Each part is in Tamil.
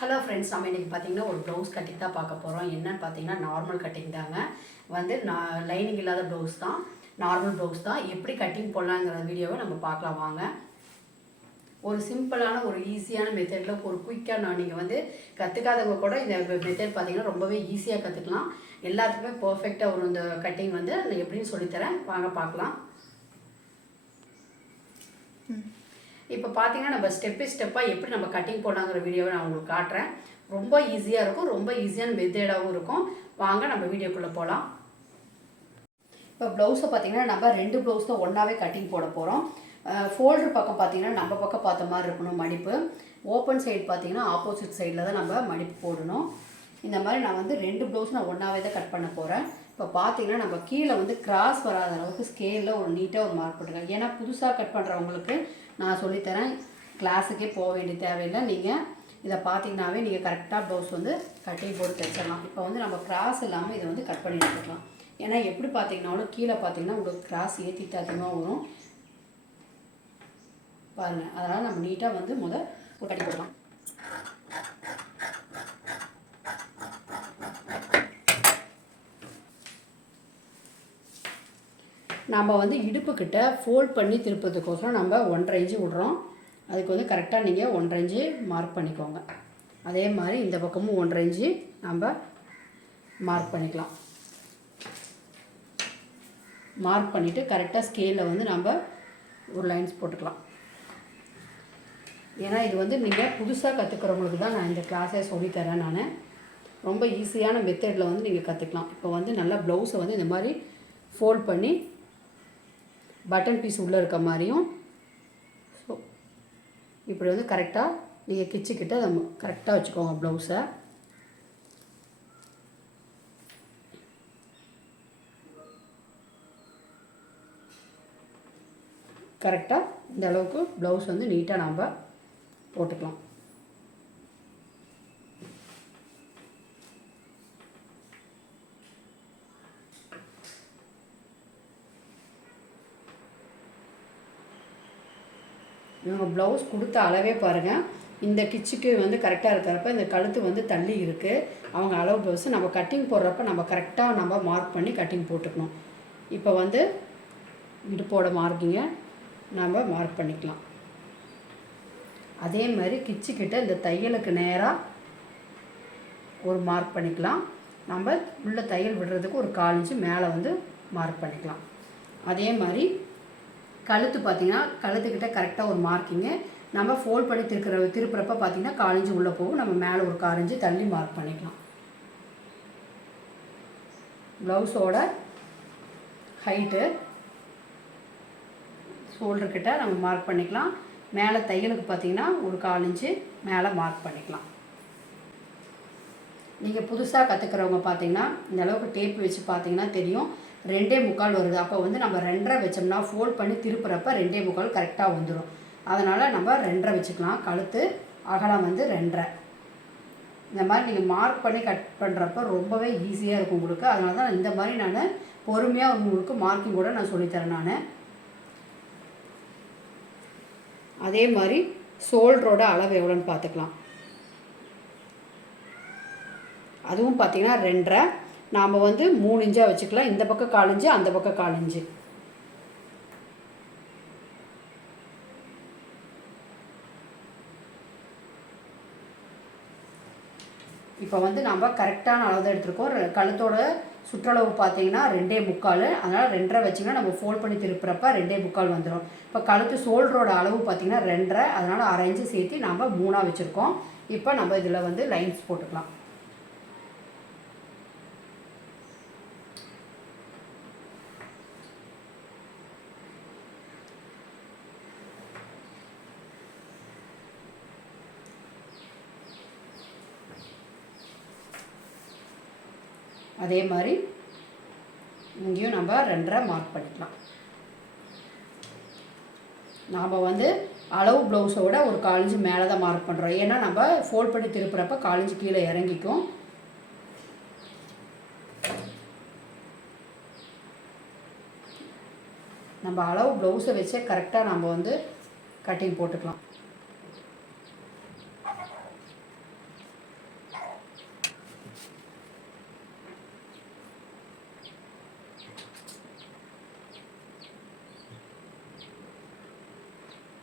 ஹலோ ஃப்ரெண்ட்ஸ், நம்ம இன்றைக்கி பார்த்தீங்கன்னா ஒரு ப்ளவுஸ் கட்டிங் தான் பார்க்க போகிறோம். என்னன்னு பார்த்தீங்கன்னா நார்மல் கட்டிங் தாங்க. லைனிங் இல்லாத ப்ளவுஸ் தான், நார்மல் ப்ளவுஸ் தான். எப்படி கட்டிங் போடலாங்கிற வீடியோவை நம்ம பார்க்கலாம் வாங்க. ஒரு சிம்பிளான ஒரு ஈஸியான மெத்தடில் ஒரு குயிக்காக நீங்கள் கற்றுக்காதவங்க கூட இந்த மெத்தட் பார்த்தீங்கன்னா ரொம்பவே ஈஸியாக கற்றுக்கலாம். எல்லாத்துக்குமே பர்ஃபெக்டாக இந்த கட்டிங் நான் எப்படின்னு சொல்லித்தரேன், வாங்க பார்க்கலாம். இப்போ பார்த்தீங்கன்னா நம்ம ஸ்டெப் பை ஸ்டெப்பாக எப்படி நம்ம கட்டிங் போடலாங்கிற வீடியோவை நான் உங்களுக்கு காட்டுறேன். ரொம்ப ஈஸியாக இருக்கும், ரொம்ப ஈஸியான மெத்தடாகவும் இருக்கும். வாங்க நம்ம வீடியோக்குள்ளே போகலாம். இப்போ ப்ளவுஸை பார்த்தீங்கன்னா நம்ம 2 ப்ளவுஸ் தான் ஒன்றாவே கட்டிங் போட போகிறோம். ஃபோல்டர் பக்கம் பார்த்தீங்கன்னா நம்ம பக்கம் பார்த்த மாதிரி இருக்கணும் மடிப்பு. ஓப்பன் சைடு பார்த்தீங்கன்னா ஆப்போசிட் சைடில் தான் நம்ம மடிப்பு போடணும். இந்த மாதிரி நான் 2 ப்ளவுஸ் நான் ஒன்றாவே தான் கட் பண்ண போகிறேன். இப்போ பார்த்தீங்கன்னா நம்ம கீழே கிராஸ் வராத அளவுக்கு ஸ்கேலில் ஒரு நீட்டாக ஒரு மார்க் போட்டுருக்கேன். ஏன்னா புதுசாக கட் பண்ணுறவங்களுக்கு நான் சொல்லித்தரேன், கிளாஸுக்கே போக வேண்டிய தேவையில்லை. நீங்கள் இதை பார்த்தீங்கன்னாவே நீங்கள் கரெக்டாக ப்ளவுஸ் கட்டிங் போட்டு தைச்சிடலாம். இப்போ நம்ம கிராஸ் இல்லாமல் இதை கட் பண்ணி எடுத்துக்கலாம். ஏன்னா எப்படி பார்த்தீங்கன்னாலும் கீழே பார்த்தீங்கன்னா உங்களுக்கு கிராஸ் ஏற்றிட்டு அதிகமாக வரும் பாருங்கள். அதனால் நம்ம நீட்டாக ஒரு கட்டி போடலாம். நம்ம இடுப்புக்கிட்ட ஃபோல்ட் பண்ணி திருப்பதுக்கோசரம் நம்ம 1.5 இன்ச்சு விட்றோம். அதுக்கு கரெக்டாக நீங்கள் 1.5 இன்ச்சு மார்க் பண்ணிக்கோங்க. அதே மாதிரி இந்த பக்கமும் 1.5 இன்ச்சு நம்ம மார்க் பண்ணிக்கலாம். மார்க் பண்ணிவிட்டு கரெக்டாக ஸ்கேலில் நம்ம ஒரு லைன்ஸ் போட்டுக்கலாம். ஏன்னா இது நீங்கள் புதுசாக கற்றுக்கிறவங்களுக்கு தான் நான் இந்த கிளாஸை சொல்லித்தரேன். நான் ரொம்ப ஈஸியான மெத்தடில் நீங்கள் கற்றுக்கலாம். இப்போ நல்லா ப்ளவுஸை இந்த மாதிரி ஃபோல்ட் பண்ணி பட்டன் பீஸ் உள்ளே இருக்க மாதிரியும், ஸோ இப்படி கரெக்டாக நீங்கள் கிச்சிக்கிட்ட அதை கரெக்டாக வச்சுக்கோங்க. ப்ளவுஸை கரெக்டாக இந்த அளவுக்கு ப்ளவுஸ் நீட்டாக நாம் போட்டுக்கலாம். இவங்க ப்ளவுஸ் கொடுத்த அளவே பாருங்கள். இந்த கிச்சுக்கு கரெக்டாக இருக்கிறப்ப இந்த கழுத்து தள்ளி இருக்குது. அவங்க அளவு ப்ளவுஸு நம்ம கட்டிங் போடுறப்ப நம்ம கரெக்டாக நம்ம மார்க் பண்ணி கட்டிங் போட்டுக்கணும். இப்போ இடுப்போட மார்க்கிங்கை நம்ம மார்க் பண்ணிக்கலாம். அதே மாதிரி கிச்சுக்கிட்ட இந்த தையலுக்கு நேராக ஒரு மார்க் பண்ணிக்கலாம். நம்ம உள்ள தையல் விடுறதுக்கு ஒரு 1/4 இன்ச்சு மேலே மார்க் பண்ணிக்கலாம். அதே மாதிரி கழுத்து பார்த்திங்கன்னா கழுத்துக்கிட்ட கரெக்டாக ஒரு மார்க்கிங்கு நம்ம ஃபோல்ட் பண்ணி திருப்புறப்ப பார்த்திங்கன்னா 1/4 இன்ச்சு உள்ளே போகும். நம்ம மேலே ஒரு 1/4 இன்ச்சு தள்ளி மார்க் பண்ணிக்கலாம். ப்ளவுஸோட ஹைட்டு ஷோல்டர்கிட்ட நம்ம மார்க் பண்ணிக்கலாம். மேலே தையலுக்கு பார்த்திங்கன்னா ஒரு 1/4 இன்ச்சு மேலே மார்க் பண்ணிக்கலாம். நீங்கள் புதுசாக கற்றுக்கிறவங்க பார்த்தீங்கன்னா இந்த அளவுக்கு டேப் வச்சு பார்த்தீங்கன்னா தெரியும், 2.25 வருது. அப்போ நம்ம 2.5 வச்சோம்னா ஃபோல்ட் பண்ணி திருப்புறப்ப 2.25 கரெக்டாக வந்துடும். அதனால் நம்ம 2.5 வச்சுக்கலாம். கழுத்து அகலம் 2.5. இந்த மாதிரி நீங்கள் மார்க் பண்ணி கட் பண்ணுறப்ப ரொம்பவே ஈஸியாக இருக்கும் உங்களுக்கு. அதனால தான் இந்த மாதிரி நான் பொறுமையாக உங்களுக்கு மார்க்கிங் கூட நான் சொல்லித்தரேன். நான் அதே மாதிரி ஷோல்டரோட அளவு எவ்வளோன்னு பார்த்துக்கலாம். அதுவும் பார்த்திங்கன்னா 2.5 நாம் 3 இன்ச்சாக வச்சுக்கலாம். இந்த பக்கம் 1/4 இன்ச்சு, அந்த பக்கம் 1/4 இன்ச்சு. இப்போ நம்ம கரெக்டான அளவு தான் எடுத்துருக்கோம். கழுத்தோட சுற்றளவு பார்த்தீங்கன்னா 2.25. அதனால் 2.5 வச்சிங்கன்னா நம்ம ஃபோல்ட் பண்ணி திருப்புறப்ப 2.25 வந்துடும். இப்போ கழுத்து ஷோல்டரோட அளவு பார்த்திங்கன்னா 2.5. அதனால் 1/2 இன்ச்சு சேர்த்து நம்ம 3ஆக வச்சுருக்கோம். இப்போ நம்ம இதில் லைன்ஸ் போட்டுக்கலாம். அதே மாதிரி இங்கேயும் நம்ம 2.5 மார்க் பண்ணிக்கலாம். நாம் அளவு ப்ளவுஸோட ஒரு 1/4 இன்ச்சு மேலே தான் மார்க் பண்ணுறோம். ஏன்னா நம்ம ஃபோல்ட் பண்ணி திருப்புறப்ப 1/4 இன்ச்சு கீழே இறங்கிக்கும். நம்ம அளவு ப்ளவுஸை வச்சே கரெக்டாக நம்ம கட்டிங் போட்டுக்கலாம்.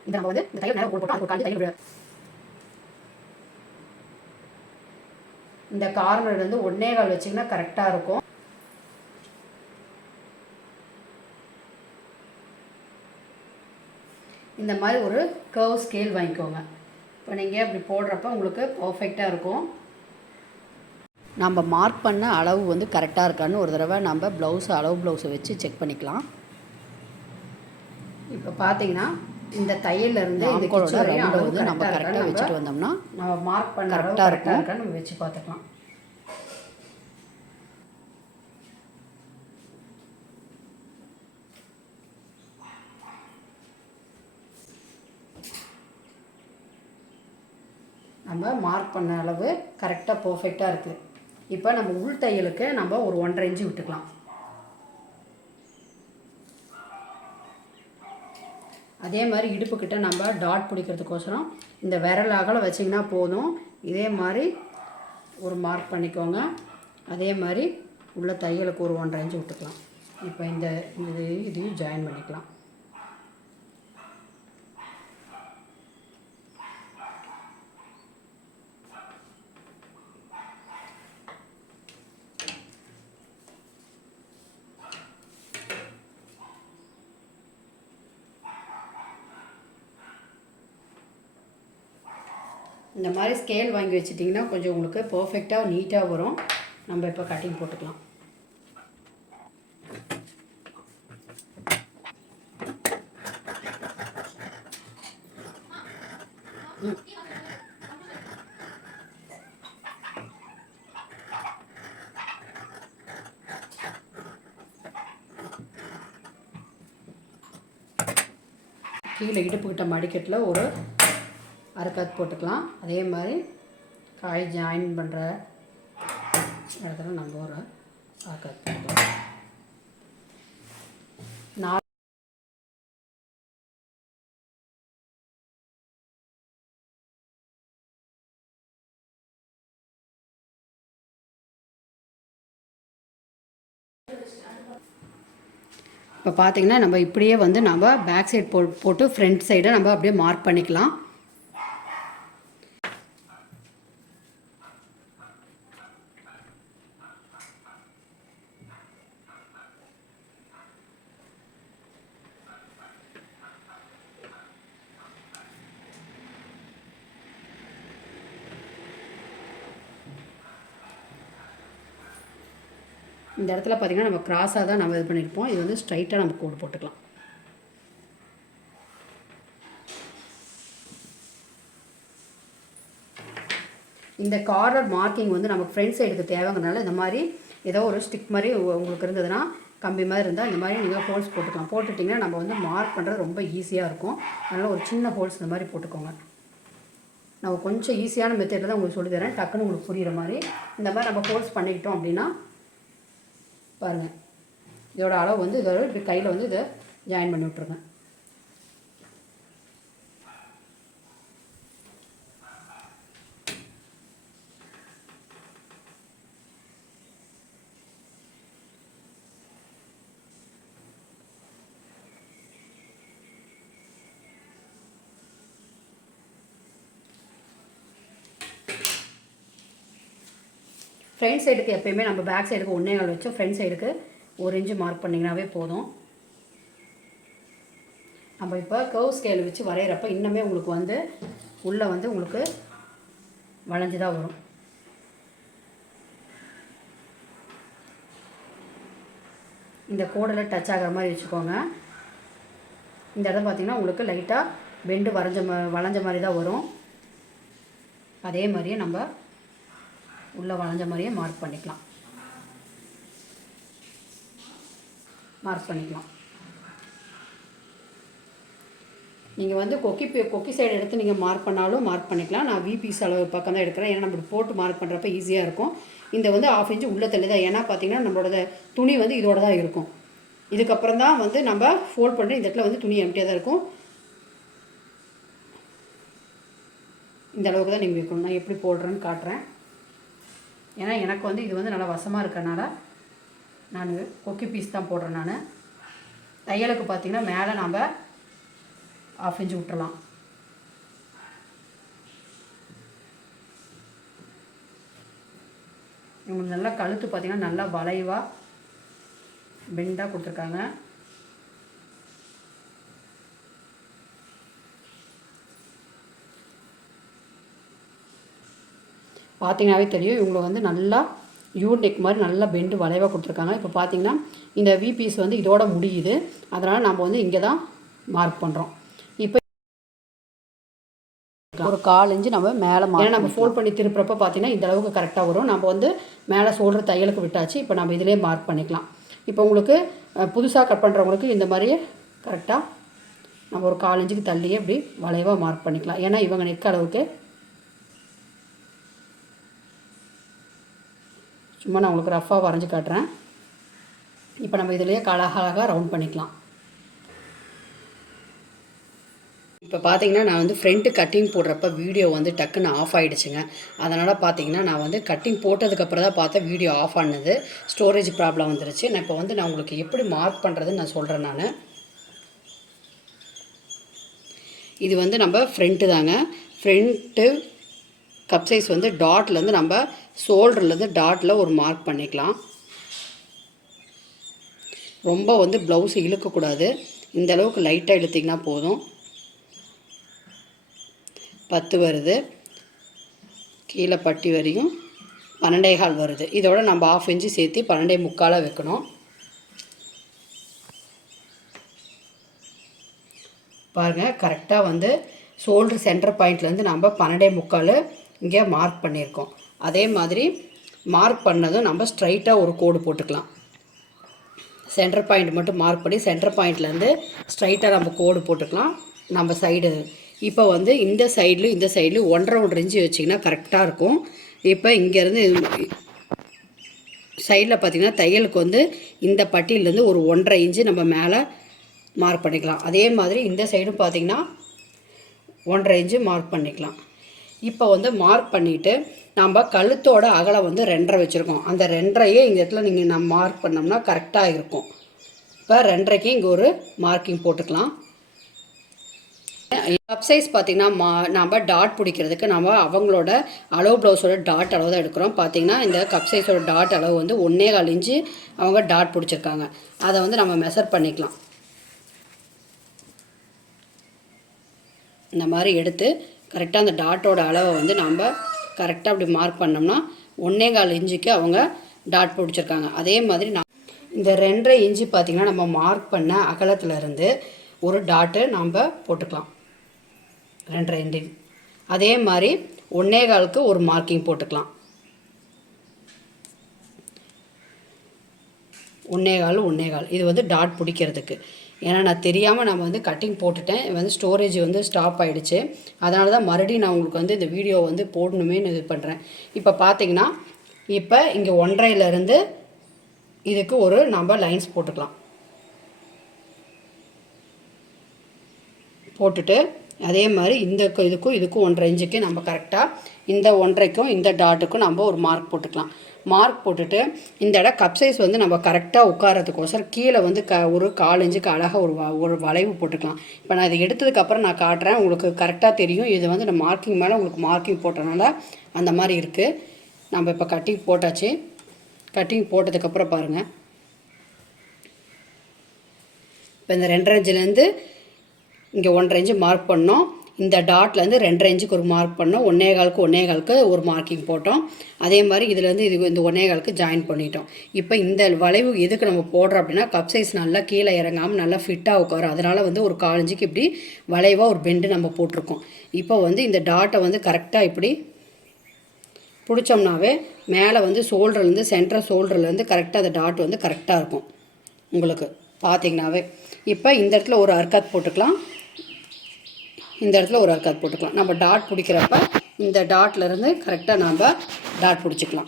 இந்த நம்ம வந்து இந்த தையல் நேரம் போட்டு அதுக்கு கால் தையல் இந்த கார்னர் வந்து 1.25 வச்சிங்கன்னா கரெக்டாக இருக்கும். இந்த மாதிரி ஒரு கர்வ் ஸ்கேல் வாங்கிக்கோங்க. இப்போ நீங்கள் அப்படி போடுறப்ப உங்களுக்கு பர்ஃபெக்டாக இருக்கும். நம்ம மார்க் பண்ண அளவு வந்து கரெக்டாக இருக்கான்னு ஒரு தடவை நம்ம அளவு ப்ளவுஸை வச்சு செக் பண்ணிக்கலாம். இப்போ பார்த்தீங்கன்னா இந்த தையல்லேருந்து இந்த கிச்சோட ரவுண்டை வந்து நம்ம கரெக்டாக வச்சுட்டு வந்தோம்னா நம்ம மார்க் பண்ண கரெக்டாக இருக்கான்னு நம்ம வச்சு பார்த்துக்கலாம். நம்ம மார்க் பண்ண அளவு கரெக்டாக பர்ஃபெக்டாக இருக்குது. இப்போ நம்ம உள் தையலுக்கு நம்ம ஒரு 1.5 இன்ச்சு விட்டுக்கலாம். அதே மாதிரி இடுப்புக்கிட்ட நம்ம டாட் பிடிக்கிறதுக்கோசரம் இந்த விரல் அகல வச்சிங்கன்னா போதும். இதே மாதிரி ஒரு மார்க் பண்ணிக்கோங்க. அதே மாதிரி உள்ள தையலுக்கு ஒரு 1.5 இன்ச்சு விட்டுக்கலாம். இப்போ இதையும் ஜாயின் பண்ணிக்கலாம். இந்த மாதிரி ஸ்கேல் வாங்கி வச்சிட்டிங்கன்னா கொஞ்சம் உங்களுக்கு பர்ஃபெக்டாக நீட்டாக வரும். நம்ம இப்போ கட்டிங் போட்டுக்கலாம். கீழே இடுப்புக்கிட்ட மடிக்கட்டில் ஒரு அரைக்காத்து போட்டுக்கலாம். அதே மாதிரி காய் ஜாயின் பண்ணுற இடத்துல நம்ம ஒரு அரைக்காத்து போட்டுக்கலாம். இப்போ பார்த்தீங்கன்னா நம்ம இப்படியே வந்து நம்ம பேக் சைடு போட்டு ஃப்ரண்ட் சைடை நம்ம அப்படியே மார்க் பண்ணிக்கலாம். இந்த இடத்துல பார்த்திங்கன்னா நம்ம கிராஸாக தான் நம்ம இது பண்ணியிருப்போம். இது வந்து ஸ்ட்ரைட்டாக நம்ம கோடு போட்டுக்கலாம். இந்த கார்னர் மார்க்கிங் வந்து நமக்கு ஃப்ரண்ட் சைடுக்கு தேவைங்கிறனால இந்த மாதிரி ஏதோ ஒரு ஸ்டிக் மாதிரி உங்களுக்கு இருந்ததுன்னா கம்பி மாதிரி இருந்தால் இந்த மாதிரி நீங்கள் ஹோல்ஸ் போட்டுக்கலாம். போட்டுட்டிங்கன்னா நம்ம வந்து மார்க் பண்ணுறது ரொம்ப ஈஸியாக இருக்கும். அதனால் ஒரு சின்ன ஹோல்ஸ் இந்த மாதிரி போட்டுக்கோங்க. நான் கொஞ்சம் ஈஸியான மெத்தடில் தான் உங்களுக்கு சொல்லித்தரேன், டக்குன்னு உங்களுக்கு புரிகிற மாதிரி. இந்த மாதிரி நம்ம ஹோல்ஸ் பண்ணிக்கிட்டோம் அப்படின்னா பாருங்கள், இதோட அளவு வந்து இதோட இப்படி கையில் வந்து இதை ஜாயின் பண்ணி விட்ருங்க. ஃப்ரண்ட் சைடுக்கு எப்போயுமே நம்ம பேக் சைடுக்கு 1.25 வச்சு ஃப்ரண்ட் சைடுக்கு 1 இன்ச்சு மார்க் பண்ணிங்கனாவே போதும். நம்ம இப்போ கர்வ் ஸ்கேல் வச்சு வரைகிறப்ப இன்னுமே உங்களுக்கு வந்து உள்ளே வந்து உங்களுக்கு வளைஞ்சு தான் வரும். இந்த கோடில் டச் ஆகிற மாதிரி வச்சுக்கோங்க. இந்த இடம் பார்த்திங்கன்னா உங்களுக்கு லைட்டாக பெண்டு வளைஞ்ச மாதிரி தான் வரும். அதே மாதிரியே நம்ம உள்ளே வளைஞ்ச மாதிரியே மார்க் பண்ணிக்கலாம். நீங்கள் வந்து கொக்கி சைடு எடுத்து நீங்கள் மார்க் பண்ணாலும் மார்க் பண்ணிக்கலாம். நான் விபீஸ் அளவு பக்கம் தான் எடுக்கிறேன். ஏன்னா நம்ம போட்டு மார்க் பண்ணுறப்ப ஈஸியாக இருக்கும். இந்த வந்து 1/2 இன்ச்சு உள்ள தள்ளி தான். ஏன்னா பார்த்தீங்கன்னா நம்மளோட துணி வந்து இதோட தான் இருக்கும். இதுக்கப்புறம் தான் வந்து நம்ம ஃபோல்ட் பண்ணுற இந்த இடத்துல வந்து துணி எம்டியாக தான் இருக்கும். இந்த அளவுக்கு தான் நீங்கள் வைக்கணும். நான் எப்படி போடுறேன்னு காட்டுறேன். ஏன்னா எனக்கு வந்து இது வந்து நல்லா வசமாக இருக்கனால நான் கொக்கி பீஸ் தான் போடுறேன். நான் தையலுக்கு பார்த்திங்கன்னா மேலே நம்ம 1/2 இன்ச்சு விட்டுறலாம். உங்களுக்கு நல்லா கழுத்து பார்த்திங்கன்னா நல்லா வளைவாக பெண்டாக கொடுத்துருக்காங்க. பார்த்தீங்கன்னாவே தெரியும் இவங்களை வந்து நல்லா யூ நெக் மாதிரி நல்லா பெண்டு வளைவாக கொடுத்துருக்காங்க. இப்போ பார்த்தீங்கன்னா இந்த வி பீஸ் வந்து இதோட முடியுது. அதனால் நம்ம வந்து இங்கே தான் மார்க் பண்ணுறோம். இப்போ ஒரு 1/4 இன்ச்சு நம்ம மேலே ஏன்னா நம்ம ஃபோல்ட் பண்ணி திருப்புறப்ப பார்த்தீங்கன்னா இந்த அளவுக்கு கரெக்டாக வரும். நம்ம வந்து மேலே ஷோல்டர் தையலுக்கு விட்டாச்சு. இப்போ நம்ம இதிலே மார்க் பண்ணிக்கலாம். இப்போ உங்களுக்கு புதுசாக கட் பண்ணுறவங்களுக்கு இந்த மாதிரியே கரெக்டாக நம்ம ஒரு 1/4 இன்ச்சுக்கு தள்ளியே இப்படி வளைவாக மார்க் பண்ணிக்கலாம். ஏன்னா இவங்க நெக் அளவுக்கு சும்மா நான் உங்களுக்கு ரஃப்பாக வரைஞ்சி காட்டுறேன். இப்போ நம்ம இதிலேயே அழகாக ரவுண்ட் பண்ணிக்கலாம். இப்போ பார்த்தீங்கன்னா நான் வந்து ஃப்ரண்ட்டு கட்டிங் போடுறப்ப வீடியோ வந்து டக்குன்னு ஆஃப் ஆகிடுச்சுங்க. அதனால் பார்த்தீங்கன்னா நான் வந்து கட்டிங் போட்டதுக்கப்புறம் தான் பார்த்தேன் வீடியோ ஆஃப் ஆனது. ஸ்டோரேஜ் ப்ராப்ளம் வந்துருச்சு. இப்போ வந்து நான் உங்களுக்கு எப்படி மார்க் பண்ணுறதுன்னு நான் சொல்கிறேன். நான் இது வந்து நம்ம ஃப்ரண்ட்டு தாங்க. ஃப்ரண்ட்டு கப் சைஸ் வந்து டாட்லேருந்து நம்ம ஷோல்டர்லேருந்து டாட்டில் ஒரு மார்க் பண்ணிக்கலாம். ரொம்ப வந்து ப்ளவுஸ் இழுக்கக்கூடாது. இந்த அளவுக்கு லைட்டாக இழுத்திங்கன்னா போதும். 10 வருது. கீழே பட்டி வரையும் 12.25 வருது. இதோட நம்ம 1/2 இன்ச்சு சேர்த்து 12.75 வைக்கணும். பாருங்கள் கரெக்டாக வந்து ஷோல்டர் சென்டர் பாயிண்ட்லேருந்து நம்ம 12.75 இங்கே மார்க் பண்ணியிருக்கோம். அதே மாதிரி மார்க் பண்ணதும் நம்ம ஸ்ட்ரைட்டாக ஒரு கோடு போட்டுக்கலாம். சென்டர் பாயிண்ட் மட்டும் மார்க் பண்ணி சென்டர் பாயிண்ட்லேருந்து ஸ்ட்ரைட்டாக நம்ம கோடு போட்டுக்கலாம் நம்ம சைடு. இப்போ வந்து இந்த சைடில் 1.5 இன்ச்சு வச்சிங்கன்னா கரெக்டாக இருக்கும். இப்போ இங்கேருந்து சைடில் பார்த்திங்கன்னா தையலுக்கு வந்து இந்த பட்டியிலேருந்து ஒரு 1.5 இன்ச்சு நம்ம மேலே மார்க் பண்ணிக்கலாம். அதே மாதிரி இந்த சைடும் பார்த்திங்கன்னா 1.5 இன்ச்சு மார்க் பண்ணிக்கலாம். இப்போ வந்து மார்க் பண்ணிவிட்டு நம்ம கழுத்தோட அகலம் வந்து 2.5 வச்சுருக்கோம். அந்த 2.5 இந்த இடத்துல நீங்கள் நம்ம மார்க் பண்ணோம்னா கரெக்டாக இருக்கும். இப்போ 2.5க்கு இங்கே ஒரு மார்க்கிங் போட்டுக்கலாம். கப் சைஸ் பார்த்திங்கன்னா நம்ம டாட் பிடிக்கிறதுக்கு நம்ம அவங்களோட அளவு ப்ளவுஸோட டாட் அளவு தான் எடுக்கிறோம். பார்த்திங்கன்னா இந்த கப் சைஸோட டாட் அளவு வந்து 1.25 இன்ச்சு அவங்க டாட் பிடிச்சிருக்காங்க. அதை வந்து நம்ம மெஷர் பண்ணிக்கலாம். இந்த மாதிரி எடுத்து கரெக்டாக அந்த டாட்டோட அளவை வந்து நம்ம கரெக்டாக அப்படி மார்க் பண்ணோம்னா 1.25 இன்ச்சுக்கு அவங்க டாட் பிடிச்சிருக்காங்க. அதே மாதிரி இந்த 2.5 இன்ச்சு பார்த்திங்கன்னா நம்ம மார்க் பண்ண அகலத்துலேருந்து ஒரு டாட்டு நம்ம போட்டுக்கலாம். 2.5 இன்ச்சு. அதே மாதிரி 1.25க்கு ஒரு மார்க்கிங் போட்டுக்கலாம். 1.25 இது வந்து டாட் பிடிக்கிறதுக்கு. ஏன்னா நான் தெரியாமல் நம்ம வந்து கட்டிங் போட்டுட்டேன். வந்து ஸ்டோரேஜ் வந்து ஸ்டாப் ஆகிடுச்சு. அதனால தான் மறுபடியும் நான் உங்களுக்கு வந்து இந்த வீடியோ வந்து போடணுமேனு இது பண்ணுறேன். இப்போ பார்த்தீங்கன்னா இப்போ இங்கே 1.5லேருந்து இதுக்கு ஒரு நம்ம லைன்ஸ் போட்டுக்கலாம். போட்டுட்டு அதே மாதிரி இதுக்கும் 1.5 இன்ச்சுக்கு நம்ம கரெக்டாக இந்த 1.5க்கும் இந்த டாட்டுக்கும் நம்ம ஒரு மார்க் போட்டுக்கலாம். மார்க் போட்டுட்டு இந்த இடம் கப் சைஸ் வந்து நம்ம கரெக்டாக உட்காரத்துக்கோசரம் கீழே வந்து ஒரு 1/4 இன்ச்சுக்கு அழகாக ஒரு வளைவு போட்டுக்கலாம். இப்போ நான் இதை எடுத்ததுக்கப்புறம் நான் காட்டுறேன். உங்களுக்கு கரெக்டாக தெரியும். இது வந்து நான் மார்க்கிங் மேலே உங்களுக்கு மார்க்கிங் போட்டனால அந்த மாதிரி இருக்குது. நம்ம இப்போ கட்டிங் போட்டாச்சு. கட்டிங் போட்டதுக்கப்புறம் பாருங்கள். இப்போ இந்த 2.5 இன்ச்சுலேருந்து இங்கே 1.5 இன்ச்சு மார்க் பண்ணோம். இந்த டாட்லேருந்து 2.5 இன்ச்சுக்கு ஒரு மார்க் பண்ணோம். 1.25க்கு ஒரு மார்க்கிங் போட்டோம். அதே மாதிரி இதுலேருந்து இந்த 1.25க்கு ஜாயின் பண்ணிட்டோம். இப்போ இந்த வளைவு எதுக்கு நம்ம போடுறோம் அப்படின்னா கப் சைஸ் நல்லா கீழே இறங்காமல் நல்லா ஃபிட்டாக உட்காரும். அதனால் வந்து ஒரு 1/4 இன்ச்சுக்கு இப்படி வளைவாக ஒரு பெண்டு நம்ம போட்டிருக்கோம். இப்போ வந்து இந்த டாட்டை வந்து கரெக்டாக இப்படி பிடிச்சோம்னாவே மேலே வந்து ஷோல்டர்லேருந்து சென்டர் ஷோல்டர்லேருந்து கரெக்டாக அந்த டாட் வந்து கரெக்டாக இருக்கும் உங்களுக்கு பார்த்தீங்கன்னாவே. இப்போ இந்த இடத்துல ஒரு அர்க்காத் போட்டுக்கலாம். இந்த இடத்துல ஒரு அர்க்காத் போட்டுக்கலாம். நம்ம டாட் பிடிக்கிறப்ப இந்த டாட்லேருந்து கரெக்டாக நம்ம டாட் பிடிச்சிக்கலாம்.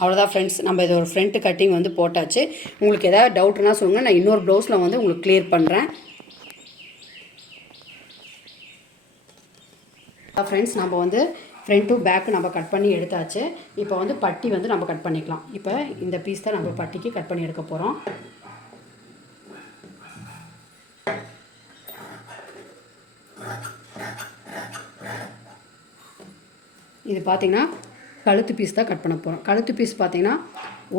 அவ்வளோதான் ஃப்ரெண்ட்ஸ். நம்ம இது ஒரு ஃப்ரண்ட் கட்டிங் வந்து போட்டாச்சு. உங்களுக்கு ஏதாவது டவுட்னா சொல்லுங்கள். நான் இன்னொரு ப்ளவுஸில் வந்து உங்களுக்கு கிளியர் பண்ணுறேன். ஃப்ரெண்ட்ஸ் நம்ம வந்து ஃப்ரண்ட் டு பேக்கு நம்ம கட் பண்ணி எடுத்தாச்சு. இப்போ வந்து பட்டி வந்து நம்ம கட் பண்ணிக்கலாம். இப்போ இந்த பீஸ் தான் நம்ம பட்டிக்கு கட் பண்ணி எடுக்க போகிறோம். இது பார்த்திங்கன்னா கழுத்து பீஸ் தான் கட் பண்ண போகிறோம். கழுத்து பீஸ் பார்த்திங்கன்னா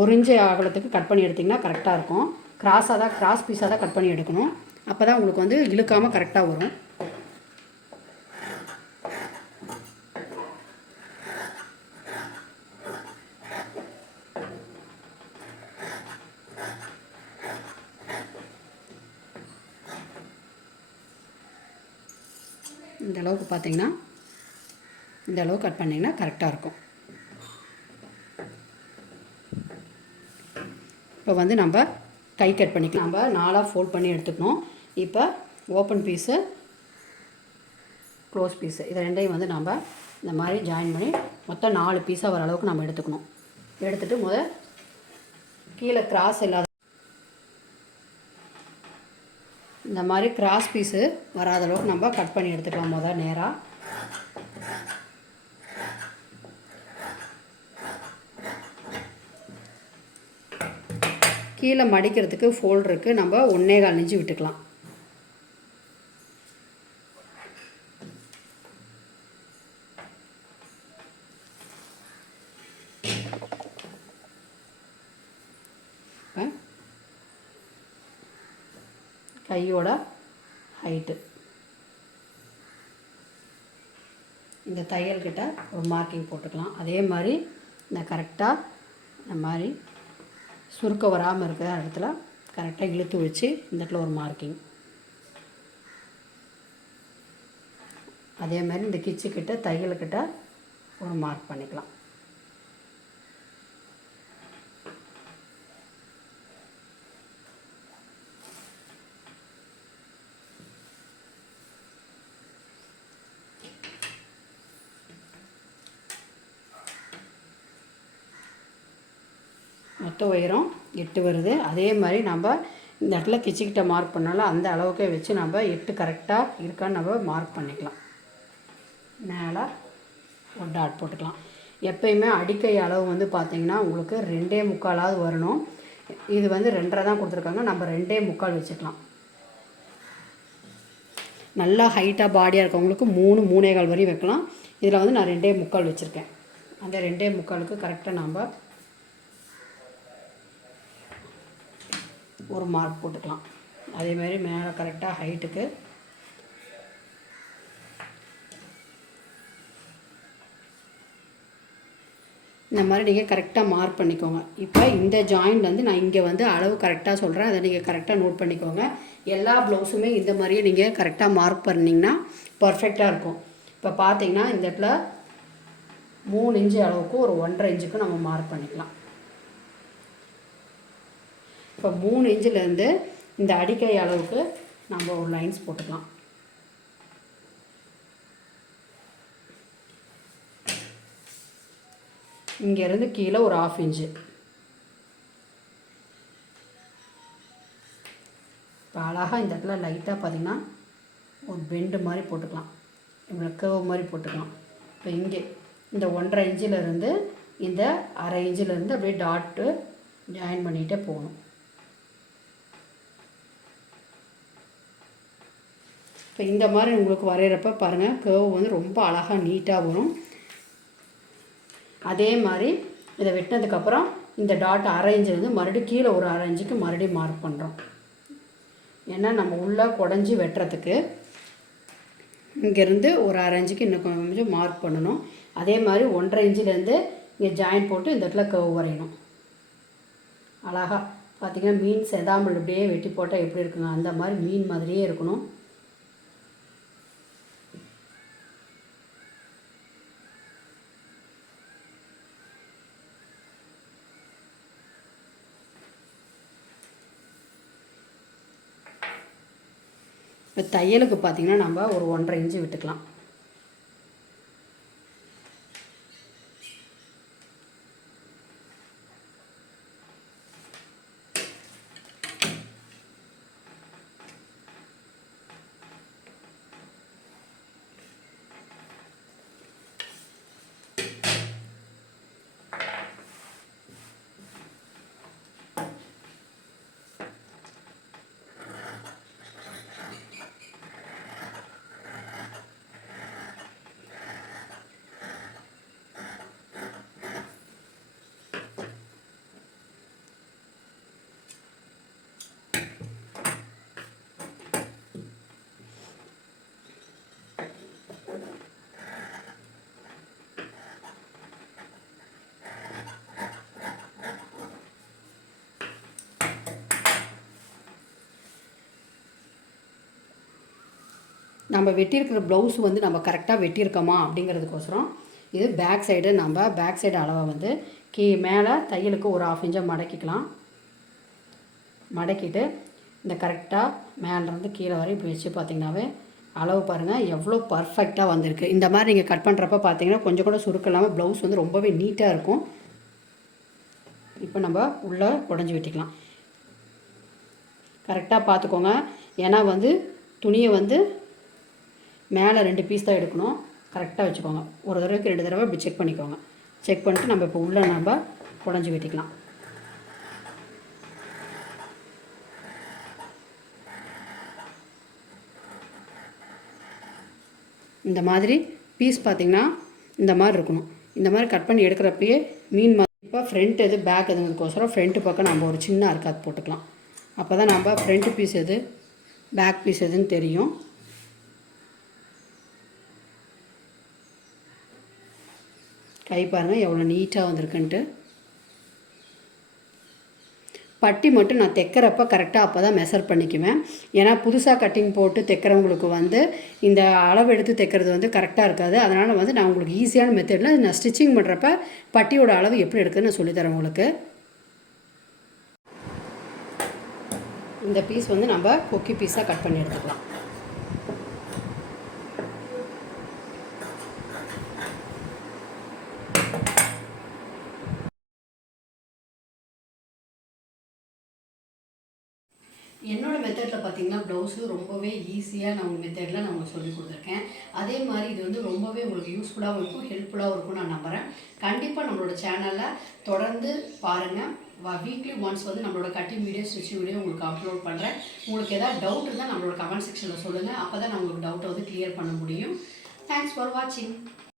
1 இன்ச்சு அகலத்துக்கு கட் பண்ணி எடுத்திங்கன்னா கரெக்டாக இருக்கும். கிராஸ் பீஸாக தான் கட் பண்ணி எடுக்கணும். அப்போ தான் உங்களுக்கு வந்து இழுக்காமல் கரெக்டாக வரும். இந்த அளவுக்கு பார்த்திங்கன்னா இந்த அளவுக்கு கட் பண்ணிங்கன்னா கரெக்டாக இருக்கும். இப்போ வந்து நம்ம கை கட் பண்ணிக்கலாம். நம்ம 4ஆக ஃபோல்ட் பண்ணி எடுத்துக்கணும். இப்போ ஓப்பன் பீஸு, க்ளோஸ் பீஸு இது ரெண்டையும் வந்து நம்ம இந்த மாதிரி ஜாயின் பண்ணி மொத்தம் 4 பீஸாக வர அளவுக்கு நம்ம எடுத்துக்கணும். எடுத்துகிட்டு கீழே கிராஸ் இல்லாத இந்த மாதிரி கிராஸ் பீஸு வராத அளவுக்கு நம்ம கட் பண்ணி எடுத்துக்கலாம். நேராக கீழே மடிக்கிறதுக்கு ஃபோல்டருக்கு நம்ம 1.25 இன்ச்சு விட்டுக்கலாம். கையோட ஹைட்டு இந்த தையல்கிட்ட ஒரு மார்க்கிங் போட்டுக்கலாம். அதே மாதிரி இந்த கரெக்டாக இந்த மாதிரி சுருக்க வராமல் இருக்கிற இடத்துல கரெக்டாக இழுத்து வச்சு இந்த இடத்துல ஒரு மார்க்கிங். அதே மாதிரி இந்த கிச்சுக்கிட்ட தையல்கிட்ட ஒரு மார்க் பண்ணிக்கலாம். மொத்த உயரம் 8 வருது. அதே மாதிரி நம்ம இந்த இடத்துல கிச்சுக்கிட்ட மார்க் பண்ணாலும் அந்த அளவுக்கே வச்சு நம்ம 8 கரெக்டாக இருக்கான்னு நம்ம மார்க் பண்ணிக்கலாம். மேலே ஒரு டாட் போட்டுக்கலாம். எப்பயுமே அடிக்கை அளவு வந்து பார்த்திங்கன்னா உங்களுக்கு 2.25 வரணும். இது வந்து 2.5 தான் கொடுத்துருக்காங்க. நம்ம 2.25 வச்சுக்கலாம். நல்லா ஹைட்டாக பாடியாக இருக்கவங்களுக்கு 3, 3.25 வரையும் வைக்கலாம். இதில் வந்து நான் 2.25 வச்சுருக்கேன். அந்த 2.25க்கு கரெக்டாக நம்ம ஒரு மார்க் போட்டுக்கலாம். அதேமாதிரி மேலே கரெக்டாக ஹைட்டுக்கு இந்த மாதிரி நீங்கள் கரெக்டாக மார்க் பண்ணிக்கோங்க. இப்போ இந்த ஜாயின்ட்லேருந்து நான் இங்கே வந்து அளவு கரெக்டாக சொல்கிறேன். அதை நீங்கள் கரெக்டாக நோட் பண்ணிக்கோங்க. எல்லா ப்ளவுஸுமே இந்த மாதிரியே நீங்கள் கரெக்டாக மார்க் பண்ணிங்கன்னா பர்ஃபெக்டாக இருக்கும். இப்போ பார்த்தீங்கன்னா இந்த இடத்துல 3 இன்ச்சு அளவுக்கு ஒரு 1.5 இன்ச்சுக்கு நம்ம மார்க் பண்ணிக்கலாம். இப்போ 3 இன்ச்சிலேருந்து இந்த அடிக்கை அளவுக்கு நம்ம ஒரு லைன்ஸ் போட்டுக்கலாம். இங்கேருந்து கீழே ஒரு 1/2 இன்ச்சு. இப்போ அழகாக இந்த இடத்துல லைட்டாக பார்த்திங்கன்னா ஒரு பெண்டு மாதிரி போட்டுக்கலாம். இவ்வளோ கர்வ் மாதிரி போட்டுக்கலாம். இப்போ இங்கே இந்த 1.5 இன்ச்சிலேருந்து இந்த 1/2 இன்ச்சிலேருந்து அப்படியே டாட்டு ஜாயின் பண்ணிகிட்டே போகணும். இப்போ இந்த மாதிரி உங்களுக்கு வரைகிறப்ப பாருங்கள் கர்வ் வந்து ரொம்ப அழகாக நீட்டாக வரும். அதே மாதிரி இதை வெட்டினதுக்கப்புறம் இந்த டாட் 1/2 இன்ச்சிலேருந்து மறுபடியும் கீழே ஒரு 1/2 இன்ச்சுக்கு மறுபடியும் மார்க் பண்ணுறோம். ஏன்னா நம்ம உள்ளே குடஞ்சி வெட்டுறதுக்கு இங்கேருந்து ஒரு 1/2 இன்ச்சுக்கு இன்னும் கொஞ்சம் மார்க் பண்ணணும். அதே மாதிரி 1.5 இன்ச்சிலேருந்து இங்கே ஜாயின் போட்டு இந்த இடத்துல கர்வ் வரையணும். அழகாக பார்த்திங்கன்னா மீன் செதாமல் இப்படியே வெட்டி போட்டால் எப்படி இருக்குங்க, அந்த மாதிரி மீன் மாதிரியே இருக்கணும். இப்போ தையலுக்கு பார்த்திங்கன்னா நம்ம ஒரு 1.5 இன்ச்சு விட்டுக்கலாம். நம்ம வெட்டியிருக்கிற ப்ளவுஸ் வந்து நம்ம கரெக்டாக வெட்டியிருக்கோமா அப்படிங்கிறதுக்கோசரம் இது பேக் சைடு நம்ம பேக் சைடு அளவை வந்து மேலே தையலுக்கு ஒரு 1/2 இன்ச்சை மடக்கிக்கலாம். மடக்கிட்டு இந்த கரெக்டாக மேலேருந்து கீழே வரை இப்படி வச்சு பார்த்திங்கனாவே அளவு பாருங்கள் எவ்வளோ பர்ஃபெக்டாக வந்திருக்கு. இந்த மாதிரி நீங்கள் கட் பண்ணுறப்ப பார்த்தீங்கன்னா கொஞ்சம் கூட சுருக்கம் இல்லாமல் ப்ளவுஸ் வந்து ரொம்பவே நீட்டாக இருக்கும். இப்போ நம்ம உள்ளே உடஞ்சி வெட்டிக்கலாம். கரெக்டாக பார்த்துக்கோங்க, ஏன்னா வந்து துணியை வந்து மேலே 2 பீஸ் தான் எடுக்கணும். கரெக்டாக வச்சுக்கோங்க. ஒரு தடவைக்கு 2 தடவை இப்படி செக் பண்ணிக்கோங்க. செக் பண்ணிட்டு நம்ம இப்போ உள்ளே நம்ம உடஞ்சி வெட்டிக்கலாம். இந்த மாதிரி பீஸ் பார்த்திங்கன்னா இந்த மாதிரி இருக்கணும். இந்த மாதிரி கட் பண்ணி எடுக்கிறப்பயே மீன் மாதிரி இப்போ ஃப்ரண்ட் எது பேக் எதுங்கிறதுக்கோசரம் ஃப்ரண்ட்டு பக்கம் நம்ம ஒரு சின்ன அர்க்காத் போட்டுக்கலாம். அப்போ தான் நம்ம ஃப்ரண்ட் பீஸ் எது பேக் பீஸ் எதுன்னு தெரியும். கை பாருங்கள் எவ்வளோ நீட்டாக வந்திருக்குன்ட்டு. பட்டி மட்டும் நான் தைக்கிறப்ப கரெக்டாக அப்போ தான் மெஷர் பண்ணிக்குவேன். ஏன்னா புதுசாக கட்டிங் போட்டு தைக்கிறவங்களுக்கு வந்து இந்த அளவு எடுத்து தைக்கிறது வந்து கரெக்டாக இருக்காது. அதனால் வந்து நான் உங்களுக்கு ஈஸியான மெத்தடில் நான் ஸ்டிச்சிங் பண்ணுறப்ப பட்டியோட அளவு எப்படி எடுக்குதுன்னு நான் சொல்லித்தரேன் உங்களுக்கு. இந்த பீஸ் வந்து நம்ம கொக்கி பீஸாக கட் பண்ணி எடுத்துக்கலாம். என்னோடய மெத்தடில் பார்த்திங்கன்னா ப்ளவுஸு ரொம்பவே ஈஸியாக நான் உங்கள் மெத்தடில் நான் உங்களுக்கு சொல்லி கொடுத்துருக்கேன். அதே மாதிரி இது வந்து ரொம்பவே உங்களுக்கு யூஸ்ஃபுல்லாகவும் இருக்கும், ஹெல்ப்ஃபுல்லாகவும் இருக்கும் நான் நம்புகிறேன். கண்டிப்பாக நம்மளோட சேனலில் தொடர்ந்து பாருங்கள். வீக்லி ஒன்ஸ் வந்து நம்மளோட கட்டிங் வீடியோ ஸ்டிச்சிங் வீடியோ உங்களுக்கு அப்லோட் பண்ணுறேன். உங்களுக்கு ஏதாவது டவுட் இருந்தால் நம்மளோட கமெண்ட் செக்ஷனில் சொல்லுங்கள். அப்போ தான் நான் உங்களுக்கு டவுட்டை வந்து கிளியர் பண்ண முடியும். தேங்க்ஸ் ஃபார் வாட்சிங்.